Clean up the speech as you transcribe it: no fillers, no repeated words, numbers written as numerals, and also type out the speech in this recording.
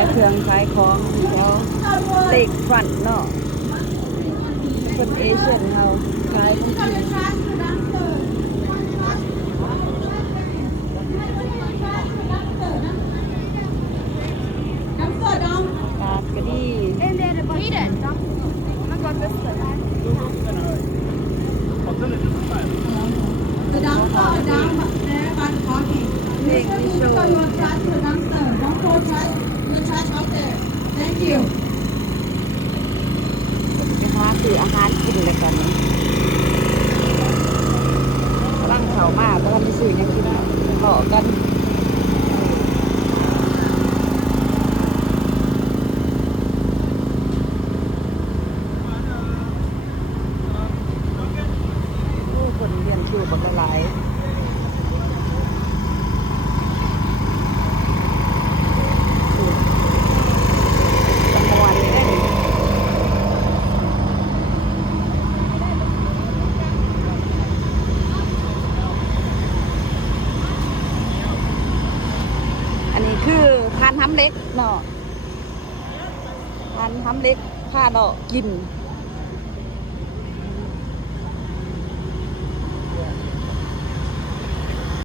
ายเครื่องขายของแถวเล็กฟันเนาะคนเอเชียนเฮาขายของกินตาดก็ดีเพลงที่โชว์จะหาซื้ออาหารกินเลยกันกำลังเข้ามาตอนที่ซื้อยังกินขอกันคนเรียนคิวบักหลายคือทานทำเล็กเนาะทานทำเล็กผ้าดอกกิน